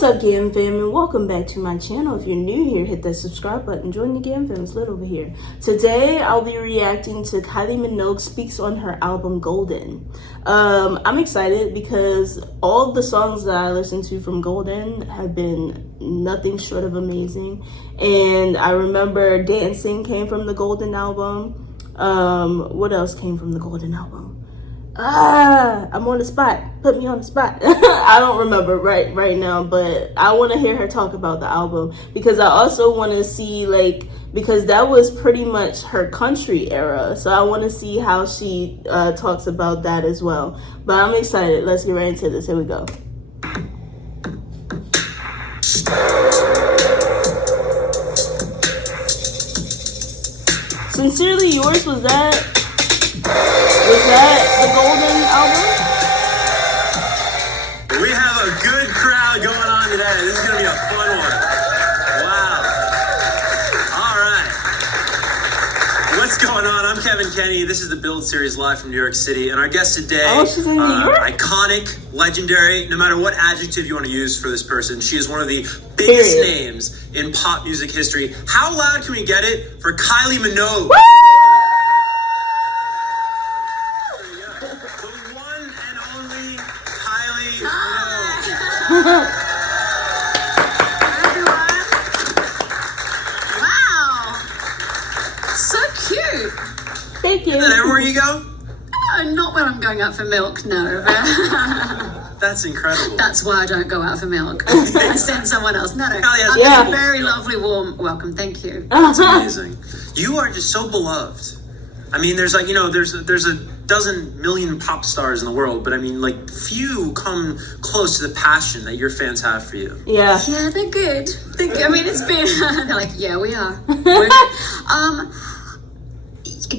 What's up, Gam Fam, and welcome back to my channel. If you're new here, hit that subscribe button. Join the Gam Fam, it's lit over here. Today, I'll be reacting to Kylie Minogue speaks on her album Golden. I'm excited because all the songs that I listened to from Golden have been nothing short of amazing. And I remember Dancing came from the Golden album. What else came from the Golden album? I'm on the spot. Put me on the spot. I don't remember right now, but I want to hear her talk about the album because I also want to see, because that was pretty much her country era. So I want to see how she talks about that as well. But I'm excited. Let's get right into this. Here we go. Sincerely Yours, was that the Golden album? We have a good crowd going on today. This is going to be a fun one. Wow. All right. What's going on? I'm Kevin Kenny. This is the Build Series live from New York City. And our guest today, she's in New York? Iconic, legendary, no matter what adjective you want to use for this person, she is one of the biggest names in pop music history. How loud can we get it for Kylie Minogue? Woo! Everyone. Wow. So cute. Thank you. Is that everywhere you go? Not when I'm going out for milk, no. That's incredible. That's why I don't go out for milk. I send someone else. No. Yeah. A very lovely, warm welcome. Thank you. That's amazing. You are just so beloved. I mean, there's there's a dozen million pop stars in the world, but I mean, few come close to the passion that your fans have for you. Yeah. Yeah, they're good. I mean, it's been, they're like, yeah, we are. We're good.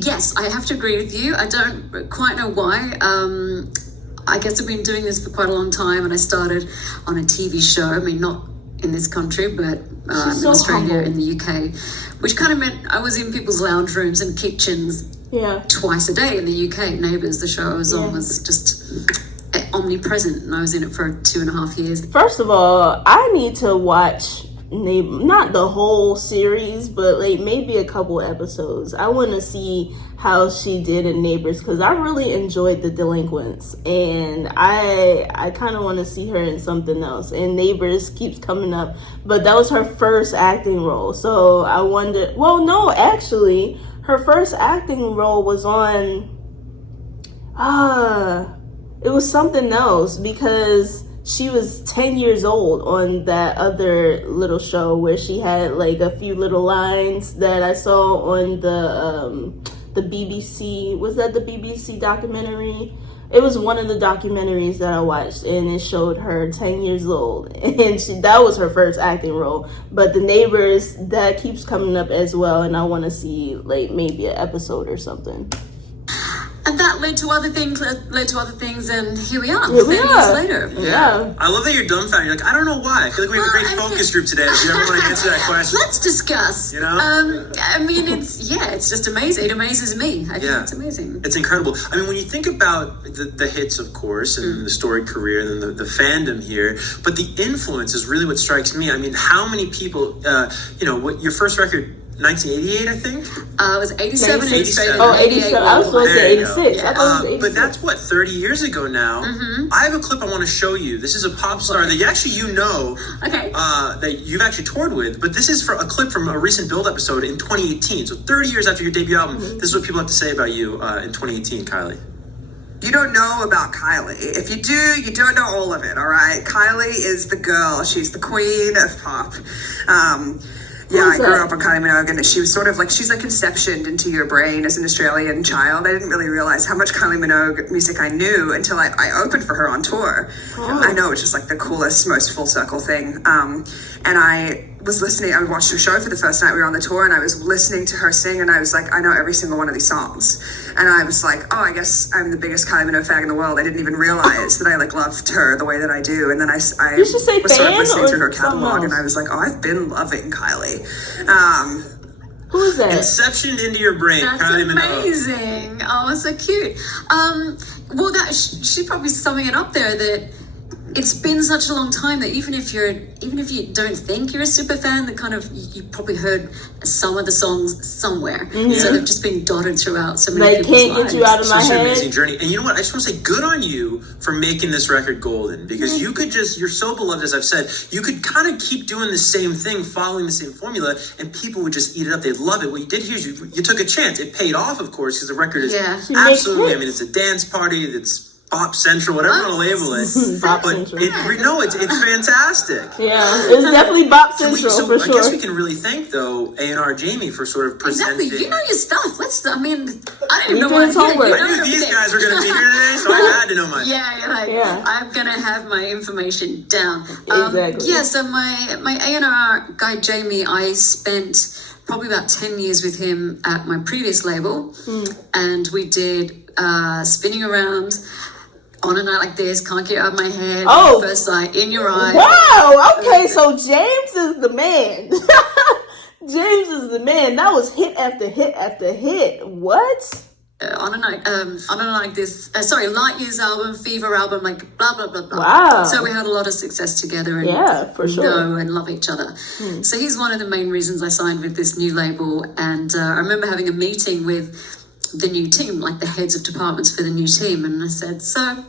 Yes, I have to agree with you. I don't quite know why. I guess I've been doing this for quite a long time, and I started on a TV show. I mean, not in this country, but in Australia, in the UK, which kind of meant I was in people's lounge rooms and kitchens twice a day in the UK. Neighbours, the show I was on, was just omnipresent, and I was in it for 2.5 years. First of all, I need to watch not the whole series, but maybe a couple episodes. I want to see how she did in Neighbors because I really enjoyed The Delinquents, and I kind of want to see her in something else. And Neighbors keeps coming up, but that was her first acting role. So I wonder. Well, no, actually, her first acting role was on. It was something else because she was 10 years old on that other little show where she had a few little lines that I saw on the BBC. Was that the BBC documentary? It was one of the documentaries that I watched, and it showed her 10 years old, and that was her first acting role. But The Neighbors, that keeps coming up as well, and I want to see maybe an episode or something. And that led to other things, and here we are, 30 years later. Yeah. I love that you're dumbfounded. You're like, I don't know why. I feel like we have a great focus group today. If you ever want to answer that question. Let's discuss. You know? I mean, it's just amazing. It amazes me. I think it's amazing. It's incredible. I mean, when you think about the hits, of course, and the storied career, and then the fandom here, but the influence is really what strikes me. I mean, how many people, what your first record, 1988, I think? It was 87 in Australia. Oh, 87. I was supposed to say 86. Yeah. I thought it was 86. But that's, 30 years ago now. I have a clip I want to show you. This is a pop star that that you've actually toured with, but this is for a clip from a recent Build episode in 2018. So 30 years after your debut album, this is what people have to say about you in 2018, Kylie. You don't know about Kylie. If you do, you don't know all of it, all right? Kylie is the girl. She's the queen of pop. I grew up on Kylie Minogue, and she was sort of she's conceptioned into your brain as an Australian child. I didn't really realize how much Kylie Minogue music I knew until I opened for her on tour. I know, it's just the coolest, most full circle thing. And I was listening, I watched her show for the first night we were on the tour, and I was listening to her sing, and I was I know every single one of these songs. And I was I guess I'm the biggest Kylie Minogue fan in the world. I didn't even realize that I loved her the way that I do. And then I was sort of listening to her catalog, and I was I've been loving Kylie. Who is that? Inception into your brain, Kylie Minogue. Amazing. Oh, so cute. Well, she probably summing it up there that it's been such a long time that even if you don't think you're a super fan, that kind of you probably heard some of the songs somewhere. So they've just been dotted throughout so many people's can't lives. get you out of my Such an head. amazing journey. And you know what? I just want to say good on you for making this record golden, because you could you're so beloved, as I've said, you could kind of keep doing the same thing, following the same formula, and people would just eat it up. They'd love it. What you did here is you took a chance. It paid off, of course, because the record is absolutely, I mean, it's a dance party that's Pop Central, whatever you want to label it. Bop But Central. it's fantastic. Yeah, it's definitely Bop Central for I sure. guess we can really thank, though, A&R Jamie for sort of presenting. Exactly, you know your stuff. I didn't even know doing his homework. I knew these guys were going to be here today, so I had to know mine. Yeah, I'm gonna have my information down. Exactly. Yeah, so my A&R guy Jamie, I spent probably about 10 years with him at my previous label, and we did Spinning Around, On a Night Like This, Can't Get Out of My Head, First Sight, In Your Eyes. Wow, okay, so James is the man. James is the man. That was hit after hit after hit. What? On a Night Like This, Light Years album, Fever album, like blah, blah, blah, blah. Wow. So we had a lot of success together and for sure. know and love each other. So he's one of the main reasons I signed with this new label. And I remember having a meeting with the new team, like the heads of departments for the new team. And I said, so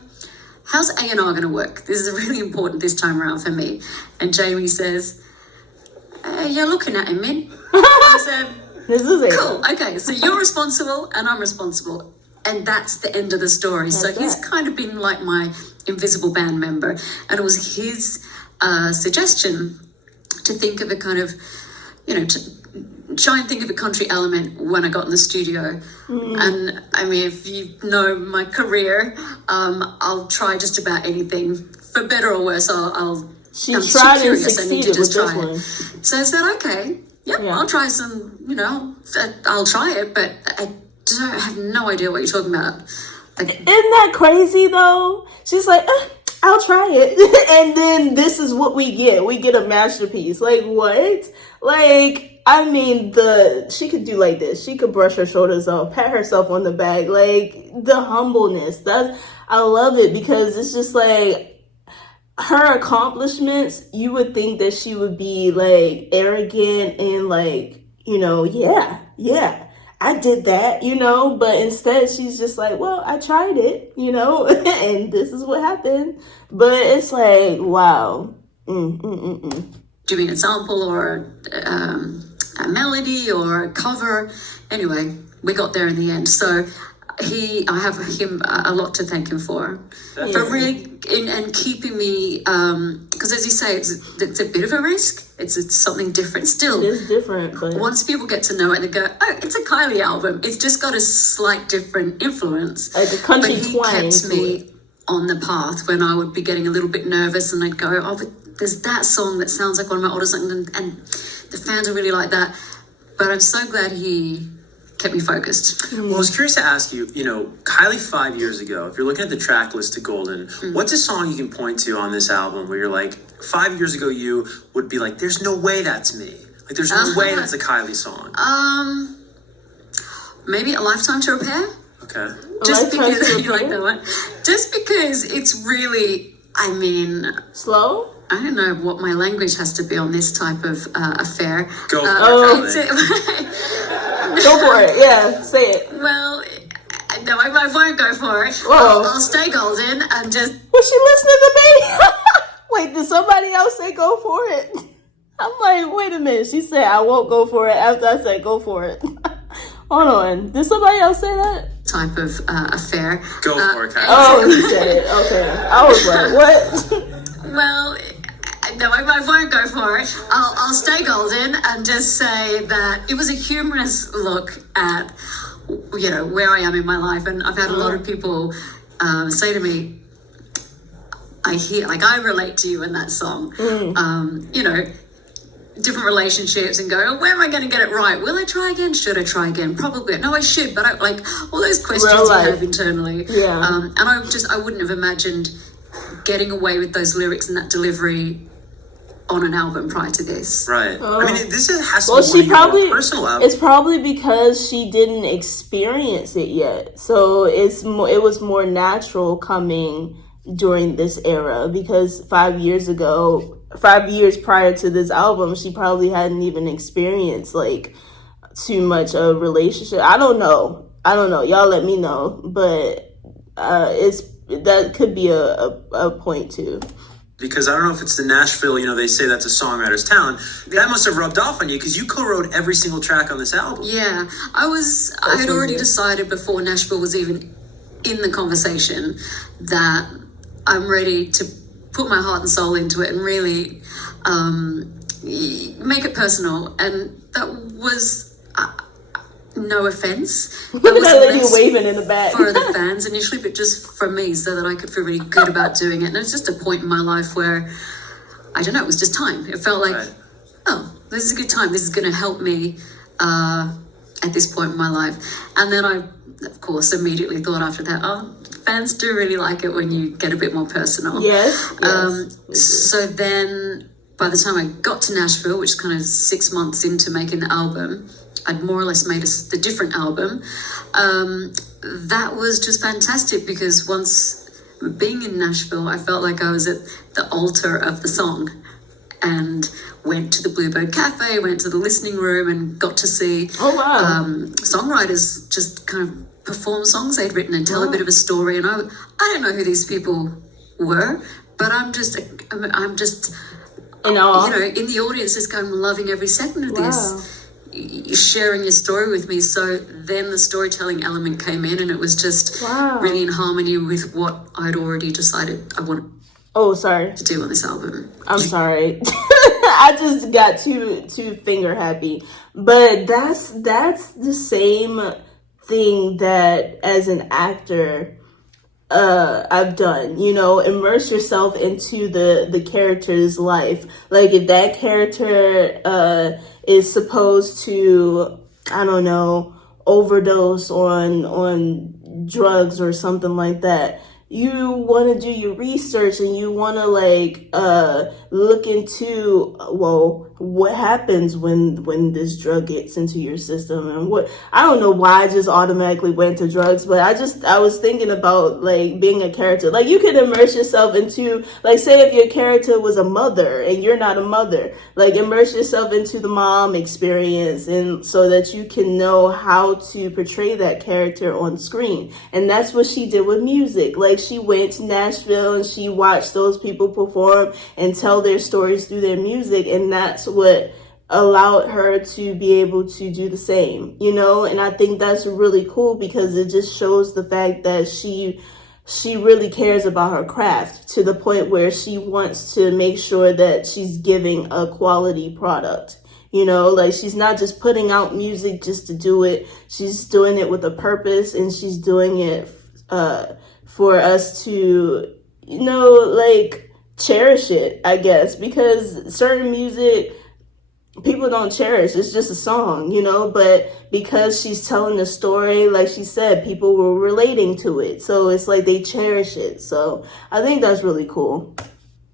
how's A&R going to work? This is really important this time around for me. And Jamie says, you're looking at him, man. I said, this is it. Cool. Okay, so you're responsible and I'm responsible. And that's the end of the story. He's kind of been like my invisible band member. And it was his suggestion to think of a kind of, to try and think of a country element when I got in the studio. And I mean, if you know my career, I'll try just about anything. For better or worse, I'm tried and curious. I need to succeeded just with try this it. So I said, okay, I'll try some, I'll try it, but I have no idea what you're talking about. Isn't that crazy though? She's like, I'll try it. And then this is what we get. We get a masterpiece. Like, what? Like, I mean, she could do like this. She could brush her shoulders off, pat herself on the back. Like, the humbleness. I love it because it's just like, her accomplishments, you would think that she would be like arrogant and like, yeah, I did that, but instead she's just like, well, I tried it, and this is what happened. But it's like, wow. Doing a sample or a melody or a cover. Anyway, we got there in the end. So I have him a lot to thank him for really and keeping me, because as you say, it's a bit of a risk. It's something different still. It is different, but once people get to know it, they go, oh, it's a Kylie album. It's just got a slight different influence. Like a country but he twang kept to me it. on the path when I would be getting a little bit nervous, and I'd go, oh, but there's that song that sounds like one of my older songs, and the fans are really like that. But I'm so glad he kept me focused. Well, I was curious to ask you, Kylie 5 years ago, if you're looking at the track list to Golden, what's a song you can point to on this album where you're like, 5 years ago you would be like, there's no way that's me. Like, there's no way that's a Kylie song. Maybe A Lifetime to Repair? Okay. Just because you like that one. Just because it's really, I mean, slow? I don't know what my language has to be on this type of affair. Go for it. Go for it. Yeah, say it. Well, no, I won't go for it. Whoa. I'll stay golden and just... Was she listening to me? Wait, did somebody else say go for it? I'm like, wait a minute. She said I won't go for it after I said go for it. Hold on. Did somebody else say that? Type of affair. Go for it, Kylie. Oh, he said it. Okay. I was like, what? Well... No, I won't go for it. I'll stay golden and just say that it was a humorous look at, where I am in my life. And I've had a lot of people say to me, I relate to you in that song. Different relationships and go, oh, where am I going to get it right? Will I try again? Should I try again? Probably. No, I should. But all those questions I have internally. Yeah. And I wouldn't have imagined getting away with those lyrics and that delivery on an album prior to this. Right. I mean, this has to be one of your more personal album. It's probably because she didn't experience it yet. So it was more natural coming during this era, because 5 years ago, 5 years prior to this album, she probably hadn't even experienced like too much of a relationship. I don't know. Y'all let me know. But it's that could be a point too. Because I don't know if it's the Nashville, they say that's a songwriter's talent. That must have rubbed off on you because you co-wrote every single track on this album. Yeah, I had already decided before Nashville was even in the conversation that I'm ready to put my heart and soul into it and really make it personal. And that was no offense. Look at that lady waving in the back. For the fans initially, but just for me, so that I could feel really good about doing it. And it's just a point in my life where, I don't know, it was just time. It felt like, oh, this is a good time. This is going to help me at this point in my life. And then I, of course, immediately thought after that, oh, fans do really like it when you get a bit more personal. Yes. So then by the time I got to Nashville, which is kind of 6 months into making the album, I'd more or less made the different album. That was just fantastic because once being in Nashville, I felt like I was at the altar of the song and went to the Bluebird Cafe, went to the listening room and got to see songwriters just kind of perform songs they'd written and tell a bit of a story. And I don't know who these people were, but I'm just in awe. In the audience, just going, loving every second of this. Sharing your story with me. So then the storytelling element came in and it was just really in harmony with what I'd already decided I wanted to do on this album. I'm sorry. I just got too finger happy. But that's the same thing that as an actor I've done, immerse yourself into the character's life. Like if that character is supposed to, I don't know, overdose on drugs or something like that, you want to do your research and you want to look into, what happens when this drug gets into your system, and I don't know why I just automatically went to drugs, but I was thinking about being a character. You could immerse yourself into, say if your character was a mother and you're not a mother, immerse yourself into the mom experience, and so that you can know how to portray that character on screen. And that's what she did with music. She went to Nashville and she watched those people perform and tell their stories through their music, and that's what allowed her to be able to do the same, and I think that's really cool because it just shows the fact that she really cares about her craft to the point where she wants to make sure that she's giving a quality product. She's not just putting out music just to do it. She's doing it with a purpose, and she's doing it for us to, cherish it, I guess, because certain music people don't cherish. It's just a song, but because she's telling the story, like she said, people were relating to it. So it's like they cherish it. So I think that's really cool.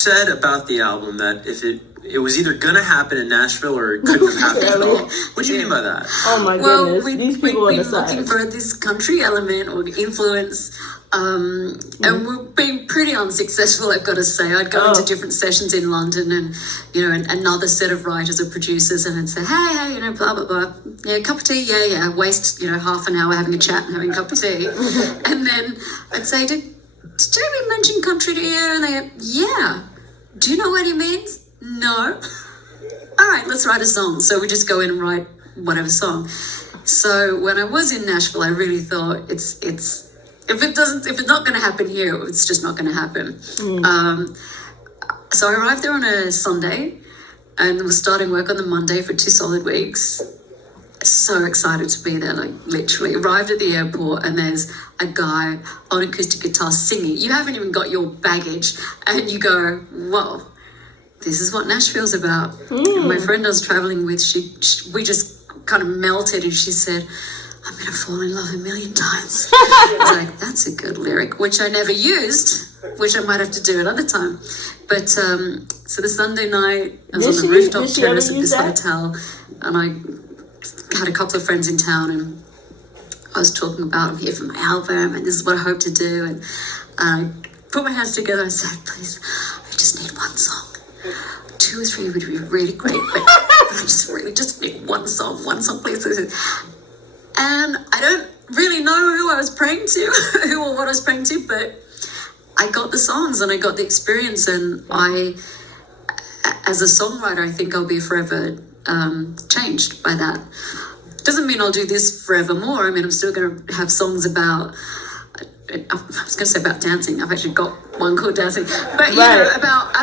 Said about the album that if it was either gonna happen in Nashville or it couldn't have happened at all. What do you mean by that? Oh my goodness. These people we've on the been looking for this country element or influence, and we've been pretty unsuccessful, I've got to say. I'd go into different sessions in London and, another set of writers or producers, and I'd say, hey, blah, blah, blah. Yeah, cup of tea, yeah. Waste, half an hour having a chat and having a cup of tea. And then I'd say, did Jamie mention country to you? And they go, yeah. Do you know what he means? No. All right, let's write a song. So we just go in and write whatever song. So when I was in Nashville, I really thought if it's not going to happen here, it's just not going to happen. So I arrived there on a Sunday and was starting work on the Monday for 2 solid weeks. So excited to be there, literally arrived at the airport and there's a guy on acoustic guitar singing. You haven't even got your baggage and you go, whoa, this is what Nashville's about. And my friend I was traveling with, we just kind of melted, and she said, I'm going to fall in love 1,000,000 times. I was like, that's a good lyric, which I never used, which I might have to do another time. But so the Sunday night, I was on the rooftop terrace of this hotel, and I had a couple of friends in town, and I was talking about, I'm here for my album, and this is what I hope to do. And I put my hands together and said, please, I just need one song. 2 or 3 would be really great, but I just need one song, please. And I don't really know who I was praying to, who or what I was praying to, but I got the songs and I got the experience, and I, as a songwriter, I think I'll be forever changed by that. Doesn't mean I'll do this forevermore. I mean, I'm still going to have songs about, I was going to say about dancing. I've actually got one called Dancing, but you know, about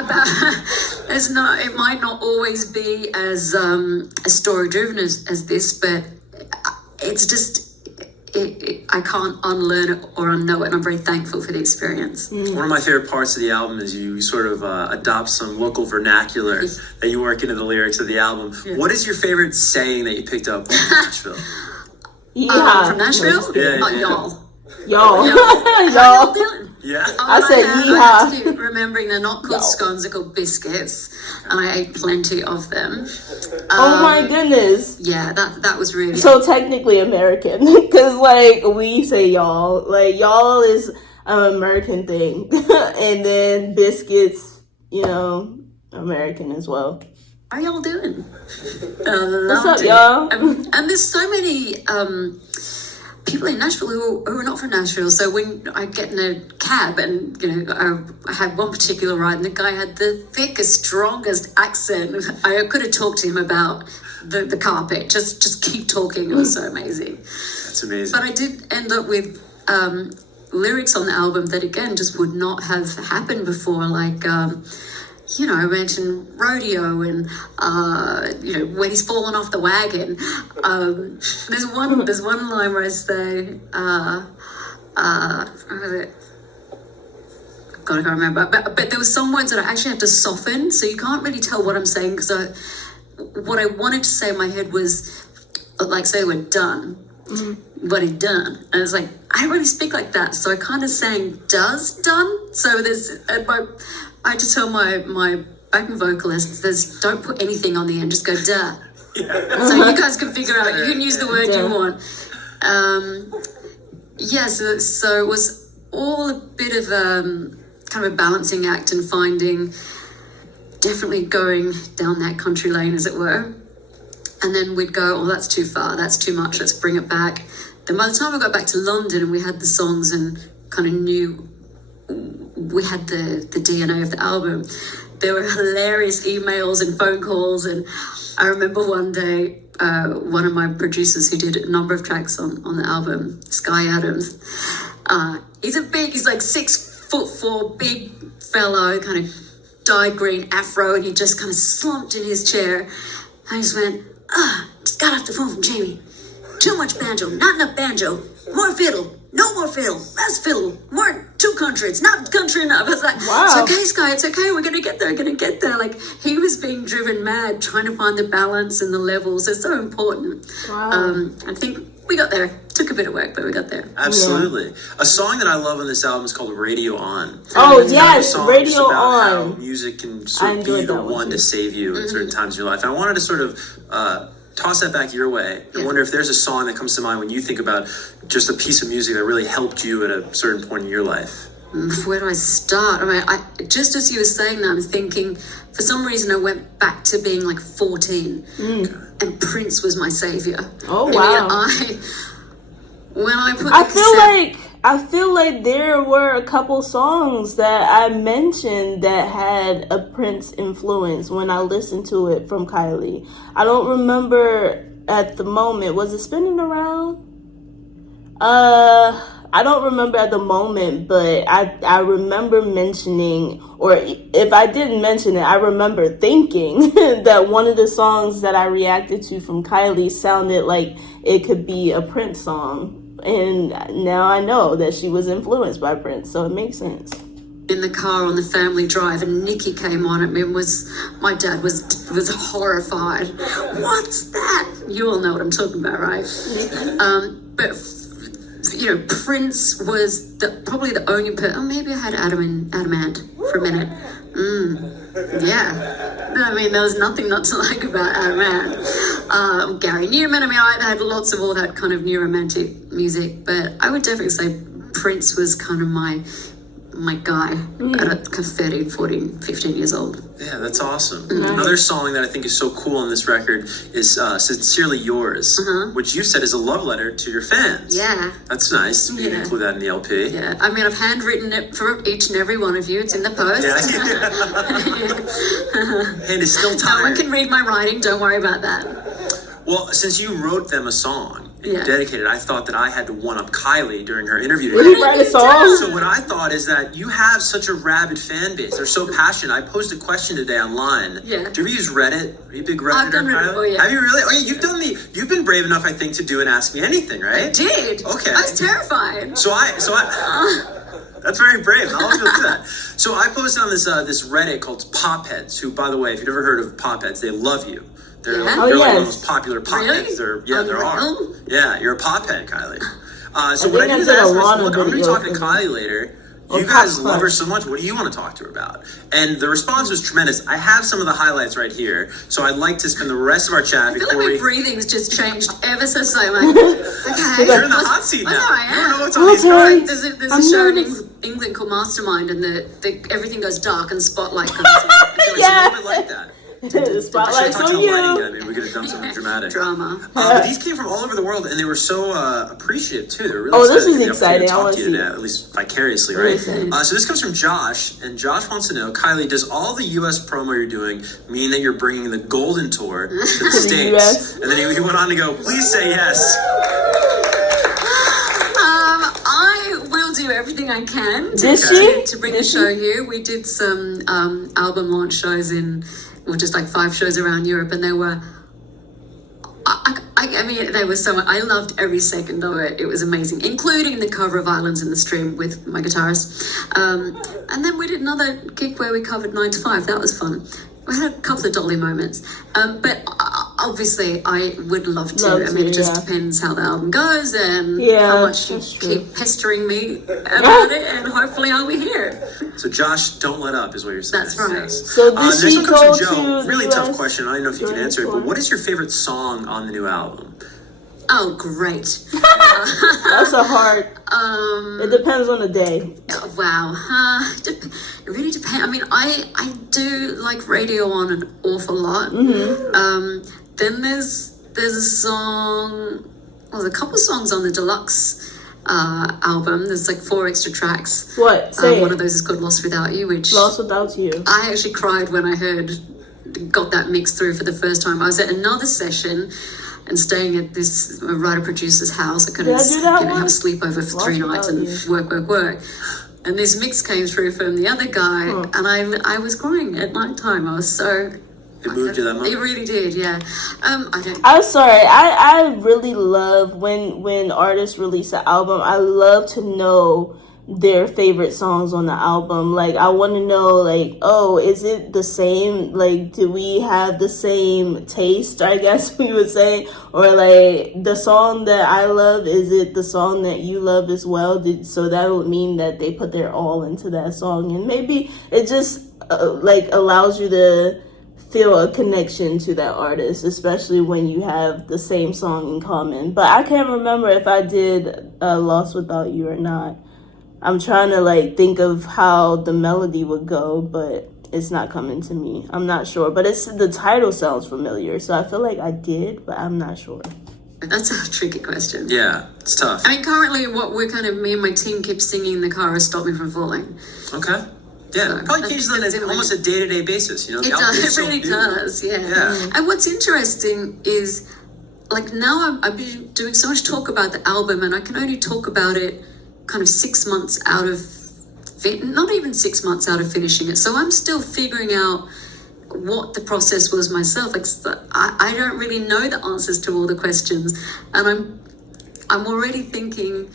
it's not. It might not always be as story driven as this, but it's just I can't unlearn it or unknow it, and I'm very thankful for the experience. One of my favorite parts of the album is you sort of adopt some local vernacular that you work into the lyrics of the album. Yeah. What is your favorite saying that you picked up from Nashville? From Nashville? Y'all. Y'all. Yeah. I said yeehaw. I keep remembering they're not called scones, they're called biscuits, and I ate plenty of them. Oh my goodness. Yeah, that was really... So technically American, because like we say y'all. Like y'all is an American thing. And then biscuits, you know, American as well. How are y'all doing? What's up, y'all? And there's so many... people in Nashville who are not from Nashville. So when I get in a cab and, you know, I had one particular ride and the guy had the thickest, strongest accent. I could have talked to him about the carpet. Just keep talking. It was so amazing. That's amazing. But I did end up with lyrics on the album that, again, just would not have happened before. Like, you know, I mentioned rodeo and, you know, when he's fallen off the wagon. There's one line where I say, what was it? God, I can't remember. But there was some words that I actually had to soften, so you can't really tell what I'm saying, because what I wanted to say in my head was, like, say we're done. Mm-hmm. What he done. And it's like, I don't really speak like that, so I kind of sang does done. So I had to tell my backing vocalists, don't put anything on the end, just go duh. Yeah. So you guys can figure out, you can use the word you want. So it was all a bit of kind of a balancing act and definitely going down that country lane, as it were. And then we'd go, oh, that's too far, that's too much, let's bring it back. Then by the time we got back to London and we had the songs and kind of knew we had the DNA of the album, there were hilarious emails and phone calls. And I remember one day, one of my producers who did a number of tracks on the album, Sky Adams, he's like 6'4", big fellow, kind of dyed green afro, and he just kind of slumped in his chair. And he just went, just got off the phone from Jamie. Too much banjo, not enough banjo. More fiddle, no more fiddle, less fiddle, more two country, it's not country enough. I was like, wow. It's okay, Sky, it's okay, we're gonna get there. Like, he was being driven mad, trying to find the balance and the levels. It's so important. Wow. I think we got there. Took a bit of work, but we got there. Absolutely. Yeah. A song that I love on this album is called Radio On. Oh, yes, Radio On. How music can sort of be the one to save you in certain times of your life. And I wanted to sort of toss that back your way. I wonder if there's a song that comes to mind when you think about just a piece of music that really helped you at a certain point in your life. Where do I start? I mean, just as you were saying that, I'm thinking, for some reason I went back to being like 14 and Prince was my savior. Oh, wow. I feel like there were a couple songs that I mentioned that had a Prince influence when I listened to it from Kylie. I don't remember at the moment. Was it Spinning Around? I don't remember at the moment, but I remember mentioning, or if I didn't mention it, I remember thinking that one of the songs that I reacted to from Kylie sounded like it could be a Prince song. And now I know that she was influenced by Prince, so it makes sense. In the car on the family drive, and Nikki came on. I mean, my dad was horrified. What's that? You all know what I'm talking about, right? But you know, Prince was probably the only person. Oh, maybe I had Adam Ant for a minute. Yeah. I mean, there was nothing not to like about Adam Ant. Gary Newman. I mean, I had lots of all that kind of new romantic music, but I would definitely say Prince was kind of my my guy at 13, 14, 15 years old. Yeah, that's awesome. Another song that I think is so cool on this record is Sincerely Yours, which you said is a love letter to your fans. Yeah. That's nice. You can include that in the LP. Yeah, I mean, I've handwritten it for each and every one of you. It's in the post. And it's still No tired. one can read my writing. Don't worry about that. Well, since you wrote them a song and you Yeah. dedicated, I thought that I had to one-up Kylie during her interview Did today. you write a song? So what I thought is that you have such a rabid fan base. They're so passionate. I posed a question today online. Yeah. Do you ever use Reddit? Are you a big Redditor, I've done Reddit Kylie? before, yeah. Have you really? Oh, yeah, you've been brave enough, I think, to do an Ask Me Anything, right? I did. Okay. I was terrified. So I that's very brave. I'll go do that. So I posted on this Reddit called Popheads, who, by the way, if you've never heard of Popheads, they love you. They're, Yeah? they're like one of the yes. most popular Popheads. Really? There are. Unreal. Yeah, you're a Pophead, Kylie. So I what I think I did is did I a asked her, lot of look, I'm going to be videos talking to for Kylie later. Or You guys Pop love her Club. so much. What do you want to talk to her about? And the response was tremendous. I have some of the highlights right here. So I'd like to spend the rest of our chat I feel like before my breathing's just changed ever so much. Okay. You're in the hot seat now. That's all right, You don't know yeah. what's on these Okay. cards. There's I'm a show in nervous. England called Mastermind, and everything goes dark and spotlight comes It's Yeah. a little bit like that. The I should have spotlight's talked on to a lighting you. guy. Maybe we could have done something in. dramatic. Drama. But these came from all over the world, and they were so appreciative too. They were really Oh, this excited is to get the opportunity exciting. to I talk wanna to you see today, it. at least vicariously, Really right? exciting. So this comes from Josh, and Josh wants to know, Kylie, does all the U.S. promo you're doing mean that you're bringing the Golden Tour to the States? US? And then he went on to go, please say yes. I will do everything I can Did she? to bring Did the she? show here. We did some album launch shows just like 5 shows around Europe, and they were. I mean, they were so. I loved every second of it. It was amazing, including the cover of Islands in the Stream with my guitarist. And then we did another gig where we covered 9 to 5. That was fun. We had a couple of dolly moments, but obviously I would love to. Love I mean, to, it just yeah. depends how the album goes and Yeah, how much you that's true. keep pestering me about it, and hopefully I'll be here. So Josh, don't let up is what you're saying. That's right. Yes. So did next she one comes go from Joe. to Really the tough US question. I don't know if you can during answer it, this but one? what is your favorite song on the new album? Oh, great! That's a hard. It depends on the day. Wow. It really depends. I mean, I do like Radio On an awful lot. Then there's a song. Well, there's a couple songs on the deluxe album. There's like 4 extra tracks. What? Say One it. of those is called Lost Without You, which Lost Without You. I actually cried when I got that mix through for the first time. I was at another session and staying at this writer-producer's house. I couldn't, Did I do that have a one? sleepover for Lost 3 nights Without and You. work. And this mix came through from the other guy, and I was crying at night time. I was so... It moved you that much? It really did, yeah. I don't... I'm sorry. I really love when artists release an album. I love to know their favorite songs on the album. Like, I want to know, like, oh, is it the same? Like, do we have the same taste, I guess we would say? Or, like, the song that I love, is it the song that you love as well? So that would mean that they put their all into that song. And maybe it just, like, allows you to feel a connection to that artist, especially when you have the same song in common. But I can't remember if I did Lost Without You or not. I'm trying to like think of how the melody would go, but it's not coming to me. I'm not sure, but the title sounds familiar, so I feel like I did, but I'm not sure. That's a tricky question. Yeah, it's tough. I mean, currently what me and my team keep singing in the car is Stop Me From Falling. Okay. Yeah, probably That's- changes on that's it, almost a day-to-day basis. You know, the It album does. is It so really new. does. Yeah. Yeah. And what's interesting is, like, now I've been doing so much talk about the album, and I can only talk about it kind of 6 months out of, not even 6 months out of finishing it. So I'm still figuring out what the process was myself. Like, I don't really know the answers to all the questions, and I'm already thinking,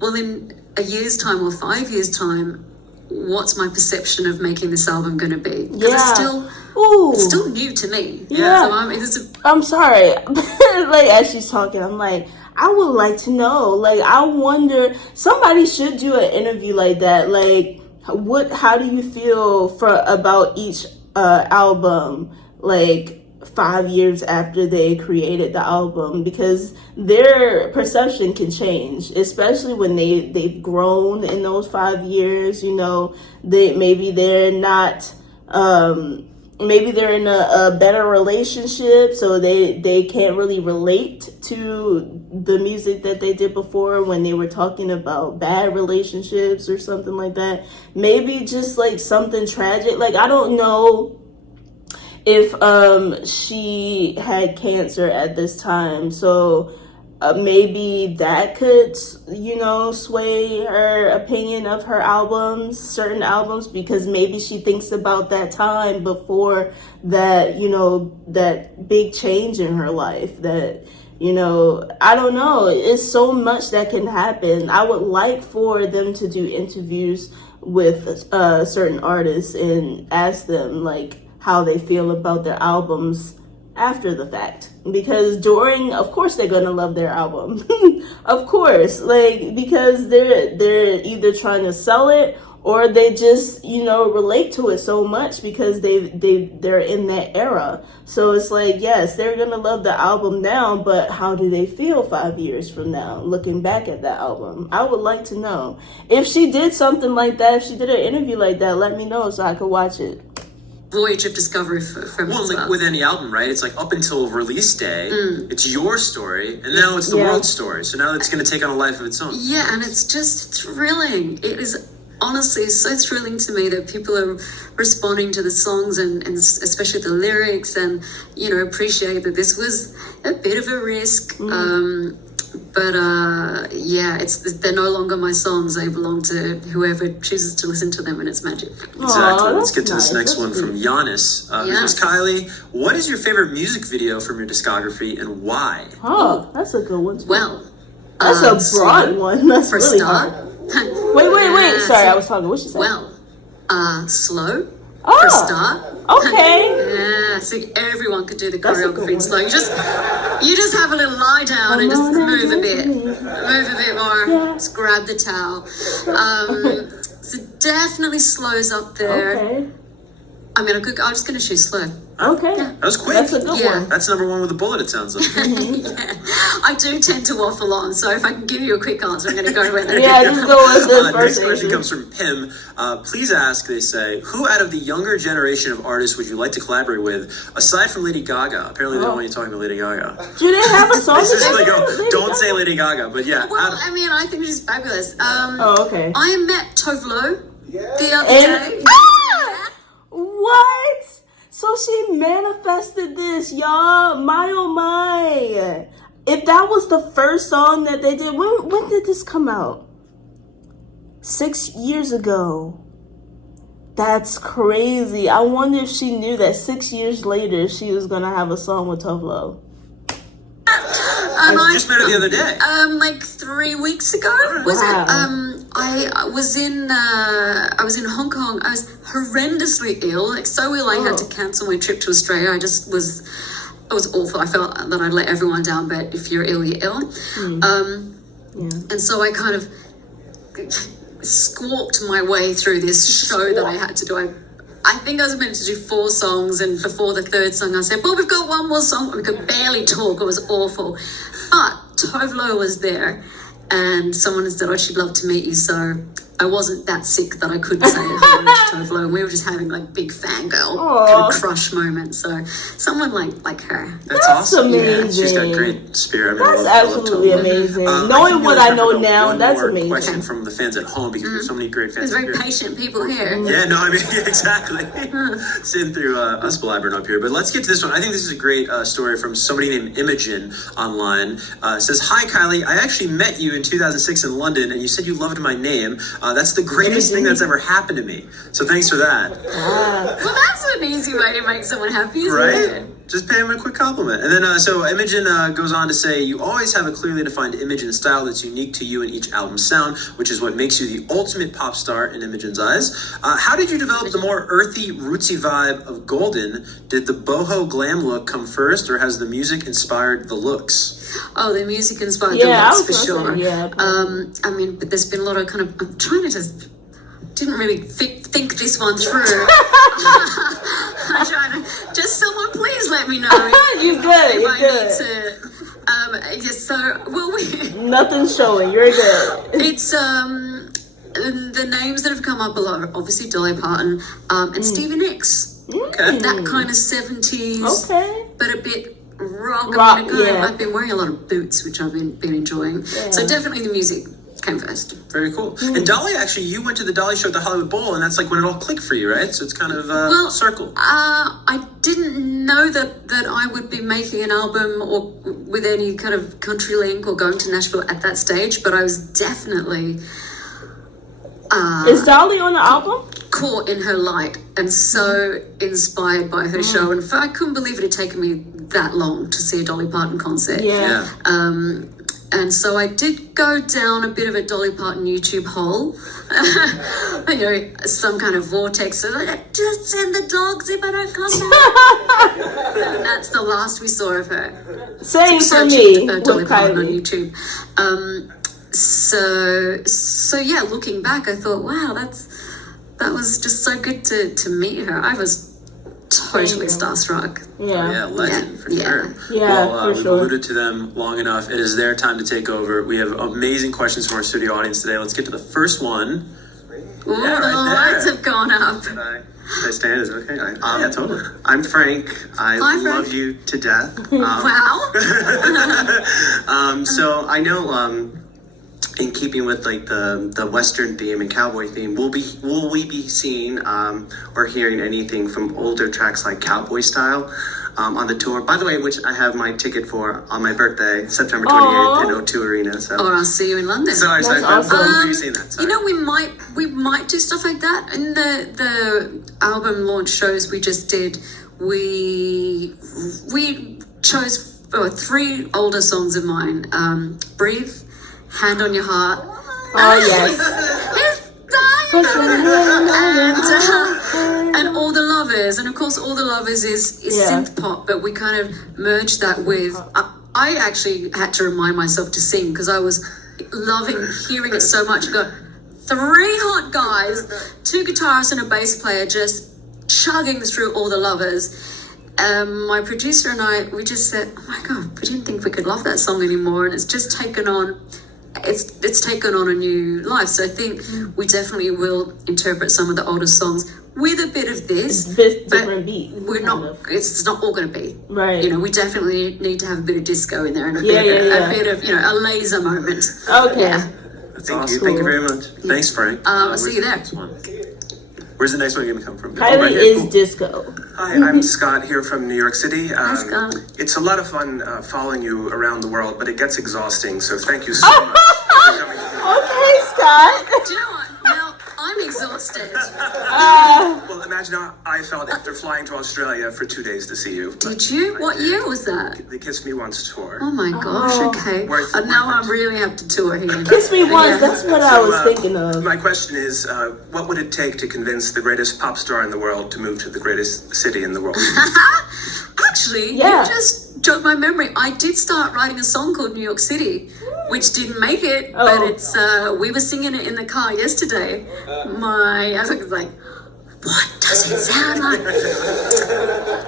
well, in a year's time or 5 years' time, what's my perception of making this album going to be? Because it's still new to me. Yeah. So I'm sorry. Like, as she's talking, I'm like, I would like to know. Like, I wonder, somebody should do an interview like that. Like, how do you feel about each album? Like, 5 years after they created the album, because their perception can change, especially when they've grown in those 5 years. You know, maybe they're not maybe they're in a better relationship, so they can't really relate to the music that they did before when they were talking about bad relationships or something like that. Maybe just like something tragic. Like, I don't know if she had cancer at this time, so maybe that could, you know, sway her opinion of her albums, certain albums, because maybe she thinks about that time before that, you know, that big change in her life. That, you know, I don't know, it's so much that can happen. I would like for them to do interviews with certain artists and ask them like how they feel about their albums after the fact, because during, of course they're gonna love their album. Of course, like, because they're either trying to sell it or they just, you know, relate to it so much because they're in that era. So it's like, yes, they're gonna love the album now, but how do they feel 5 years from now looking back at that album? I would like to know. If she did something like that, if she did an interview like that, let me know so I could watch it. Voyage of discovery for me. Well, like with any album, right? It's like up until release day, it's your story, and now it's the world's story. So now it's going to take on a life of its own. Yeah, and it's just thrilling. It is honestly so thrilling to me that people are responding to the songs and especially the lyrics, and, you know, appreciate that this was a bit of a risk. But yeah, they're no longer my songs. They belong to whoever chooses to listen to them, and it's magic. Exactly. Aww, Let's get to nice. this next one from Giannis. Yes. Kylie, what is your favorite music video from your discography and why? Oh, that's a good one too. Well, that's a broad one. That's for really start. hard. Wait. Sorry, I was talking. What she said? Well, slow. Oh, for start. Okay. Yeah, so everyone could do the choreography in slow. You just have a little lie down and just move a bit more. Yeah. Just grab the towel. So definitely slow's up there. Okay. I mean, I'm just going to choose slow. Okay. Yeah. That was quick. That's a good one. That's number one with a bullet, it sounds like. Yeah. I do tend to waffle on, so if I can give you a quick answer, I'm going to go with it. Yeah, just go with the first Next question comes from Pim. Please ask, they say, who out of the younger generation of artists would you like to collaborate with, aside from Lady Gaga? Apparently they don't want you talking about Lady Gaga. Do they have a song? This is like, don't say Lady Gaga, but yeah. Well, I mean, I think she's fabulous. Okay. I met Tove Lo the other day. What? So she manifested this, y'all. My oh my. If that was the first song that they did, when did this come out? 6 years ago. That's crazy. I wonder if she knew that 6 years later she was gonna have a song with Tove Lo. I just met her the other day. Like 3 weeks ago. Was it? I was in Hong Kong. I was horrendously ill, like so ill I had to cancel my trip to Australia. It was awful. I felt that I'd let everyone down, but if you're ill, you're ill. And so I kind of squawked my way through this show that I had to do. I think I was meant to do 4 songs, and before the third song I said, well, we've got one more song. We could barely talk. It was awful. But Tove Lo was there, and someone said, oh, she'd love to meet you. So I wasn't that sick that I couldn't say hello to Tove Lo. We were just having like big fangirl kind of crush moments. So someone like her. That's awesome. amazing. Yeah, she's got great spirit. I mean, That's absolutely amazing. Knowing what I know now, that's amazing. Question from the fans at home, because we have so many great fans. There's very patient people here. Yeah, no, I mean, exactly. Sitting through us blabbering up here. But let's get to this one. I think this is a great story from somebody named Imogen online. It says, hi, Kylie. I actually met you in 2006 in London, and you said you loved my name. That's the greatest thing that's ever happened to me. So thanks for that. Well, that's an easy way to make someone happy, isn't Right? it? Just pay him a quick compliment. And then, so Imogen goes on to say, you always have a clearly defined image and style that's unique to you in each album's sound, which is what makes you the ultimate pop star in Imogen's eyes. How did you develop the more earthy, rootsy vibe of Golden? Did the boho glam look come first, or has the music inspired the looks? Oh, the music inspired the looks for sure. Yeah. I mean, but there's been a lot of kind of, I'm trying to just, didn't really think this one through. I'm trying to, just someone please let me know. You good, you I good. need to, yes, so, well, Nothing's showing. You're good. it's, the names that have come up a lot are obviously Dolly Parton, and Stevie Nicks. Okay. That kind of 70s, Okay. but a bit rock. Rock, I mean, yeah. I've been wearing a lot of boots, which I've been enjoying. Yeah. So definitely the music came first. Very cool. And Dolly, actually, you went to the Dolly show at the Hollywood Bowl, and that's like when it all clicked for you, right? So it's kind of a circle. I didn't know that I would be making an album or with any kind of country link or going to Nashville at that stage, but I was definitely Is Dolly on the album? caught in her light and so inspired by her show. And I couldn't believe it had taken me that long to see a Dolly Parton concert. Yeah. And so I did go down a bit of a Dolly Parton YouTube hole, you know, some kind of vortex. So like, just send the dogs if I don't come back. And that's the last we saw of her. Same for Search me Dolly with Parton on Kylie. YouTube. So yeah, looking back, I thought, wow, that was just so good to meet her. I was totally starstruck. Yeah. Legend for Yeah. sure. Yeah, Well, for we've sure. alluded to them long enough. It is their time to take over. We have amazing questions from our studio audience today. Let's get to the first one. Ooh, Yeah, right the there. lights have gone up. Should I stand? Is it okay? Yeah, totally. I'm Frank. I Hi, Frank. love you to death. Wow. So I know, in keeping with like the Western theme and cowboy theme, will we be seeing or hearing anything from older tracks like Cowboy Style on the tour? By the way, which I have my ticket for on my birthday, September 28th in O2 Arena. So, Or I'll see you in London. so I That's said, awesome. will be seeing that. You Sorry. know, we might do stuff like that. In the album launch shows we just did, we chose 3 older songs of mine. Breathe, Hand on Your Heart. Oh, yes. It's dying. And All the Lovers. And of course, All the Lovers is Yeah. synth pop, but we kind of merged that with. I actually had to remind myself to sing because I was loving hearing it so much. I got 3 hot guys, 2 guitarists, and a bass player just chugging through All the Lovers. My producer and I, we just said, oh my God, we didn't think we could love that song anymore. And it's just taken on. It's taken on a new life. So I think we definitely will interpret some of the older songs with a bit of this. Different beat. We're kind not. of. It's not all going to be. Right. You know, we definitely need to have a bit of disco in there and a Yeah, bit of a laser moment. Okay. Yeah. That's awesome. Thank you very much. Thanks, Frank. I'll see you there. Next one. Where's the next one going to come from? Kylie Right here. is Cool. disco. Hi, I'm Scott here from New York City. Scott. It's a lot of fun following you around the world, but it gets exhausting, so thank you so much for coming. Okay, Scott. Do you know what? Now I'm exhausted. Well, imagine how I felt after flying to Australia for 2 days to see you. Did you? What year was that? The Kiss Me Once tour. Oh my gosh. Okay. Worth- And now I worth it. really have to tour here. Kiss me once. Yeah. That's what I was thinking of. My question is, what would it take to convince the greatest pop star in the world to move to the greatest city in the world? Actually, Yeah. you just jogged my memory. I did start writing a song called New York City, which didn't make it, but Oh. it's we were singing it in the car yesterday. I was like, what does it sound like?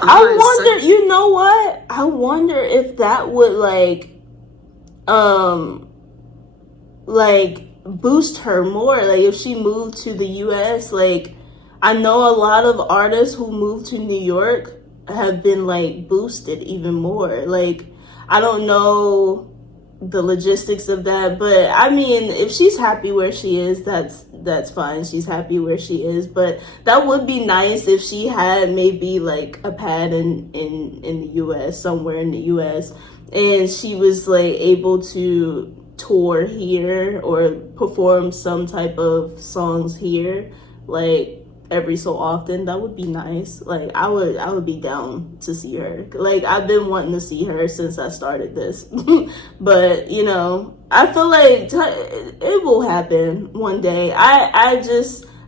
I wonder, you know what? I wonder if that would boost her more. Like if she moved to the US, I know a lot of artists who moved to New York have been boosted even more. I don't know the logistics of that, but I mean, if she's happy where she is, that's fine. She's happy where she is, but that would be nice if she had maybe a pad in the US, somewhere in the US, and she was able to tour here or perform some type of songs here every so often. That would be nice. I would be down to see her. I've been wanting to see her since I started this. But I feel it will happen one day. I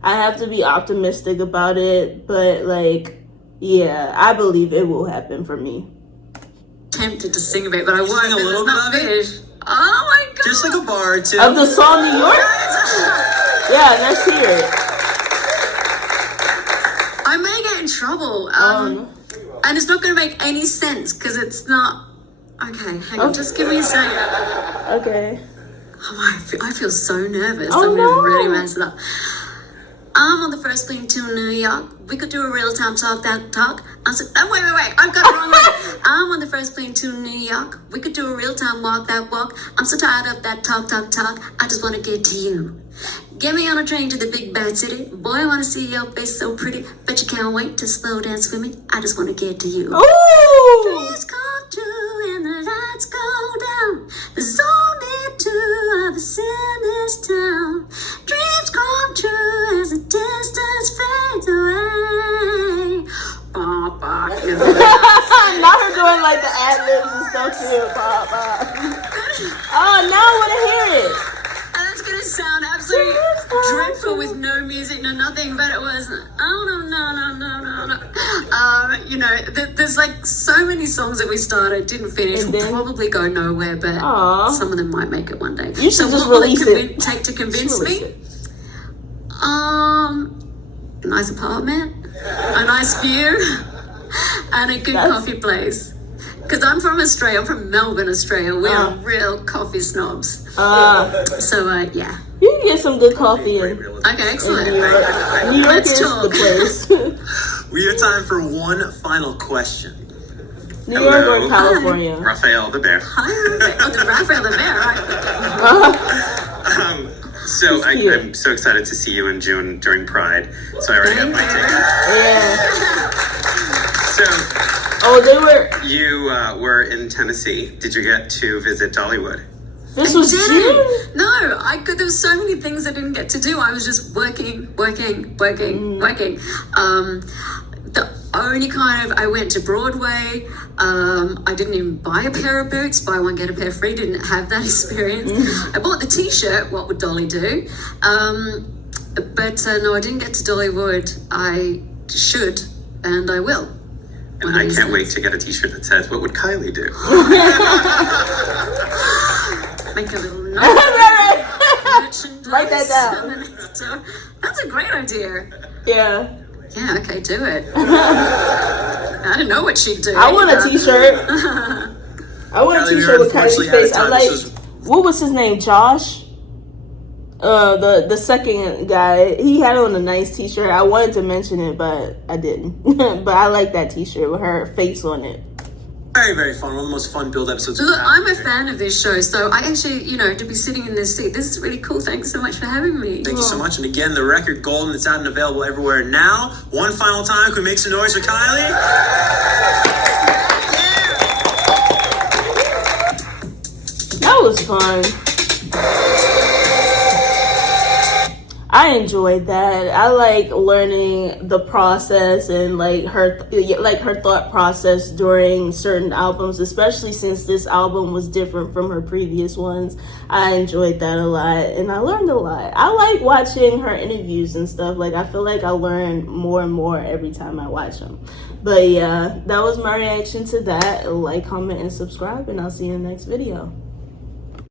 have to be optimistic about it, but yeah, I believe it will happen for me. Tempted to sing a bit, but I won't. sing a because little it's not bit of it? finished. Oh my God. Just like a bar or two. Of the song New York? Yeah, let's hear it. I may get in trouble. And it's not going to make any sense because it's not. Okay, hang on, just give me a second. Okay. Oh, I feel so nervous. Oh, I'm no. going to really mess it up. I'm on the first plane to New York. We could do a real-time talk, that talk. Wait. I've got it wrong. I'm on the first plane to New York. We could do a real-time walk, that walk. I'm so tired of that talk. I just want to get to you. Get me on a train to the big bad city. Boy, I want to see your face so pretty. Bet you can't wait to slow dance with me. I just want to get to you. Ooh. Dreams come true and the lights go down. There's only two of us in this town. Dreams come true as the distance fades away. Not her doing like the ad-libs and stuff too. Oh, now I want to hear it. And it's gonna sound absolutely dreadful with no music, no nothing, but it was, oh no. You know, there's like so many songs that we started, didn't finish, And will then- probably go nowhere, but Aw. some of them might make it one day. You should just what will release it. take to convince Release me? it. A nice apartment, a nice view, and a good coffee place. Because I'm from Australia, I'm from Melbourne, Australia. We are real coffee snobs. So, yeah. You can get some good coffee in Okay, excellent. New York. New York Let's is talk. the place. We have time for one final question. New York or California? Raphael the Bear. Hi, the Raphael the Bear, right? So He's cute. I'm so excited to see you in June during Pride. So I already have my ticket. Yeah. So Oh, they were. you were in Tennessee. Did you get to visit Dollywood? This was June? No, there was so many things I didn't get to do. I was just working. The only I went to Broadway. I didn't even buy a pair of boots. Buy one, get a pair free. Didn't have that experience. I bought the T-shirt. What would Dolly do? But no, I didn't get to Dollywood. I should, and I will. And I can't wait to get a T-shirt that says, "What would Kylie do?" Make a little note. Write that down. That's a great idea. Yeah. Yeah, okay, do it. I didn't know what she'd do. I want a T-shirt. I want a Kylie, T-shirt we're with Kylie's unfortunately out of face. I time. like. This was- What was his name? Josh. The second guy. He had on a nice T-shirt. I wanted to mention it, but I didn't. But I like that T-shirt with her face on it. Very, very fun. One of the most fun build episodes. Look, we've I'm a had. fan of this show, so I actually, to be sitting in this seat, this is really cool. Thanks so much for having me. Thank you so much. And again, the record Golden, it's out and available everywhere now. One final time, can we make some noise for Kylie? That was fun. I enjoyed that. I like learning the process and like her thought process during certain albums, especially since this album was different from her previous ones. I enjoyed that a lot and I learned a lot. I like watching her interviews and stuff. Like I feel like I learn more and more every time I watch them. But yeah, that was my reaction to that. Like, comment, and subscribe, and I'll see you in the next video.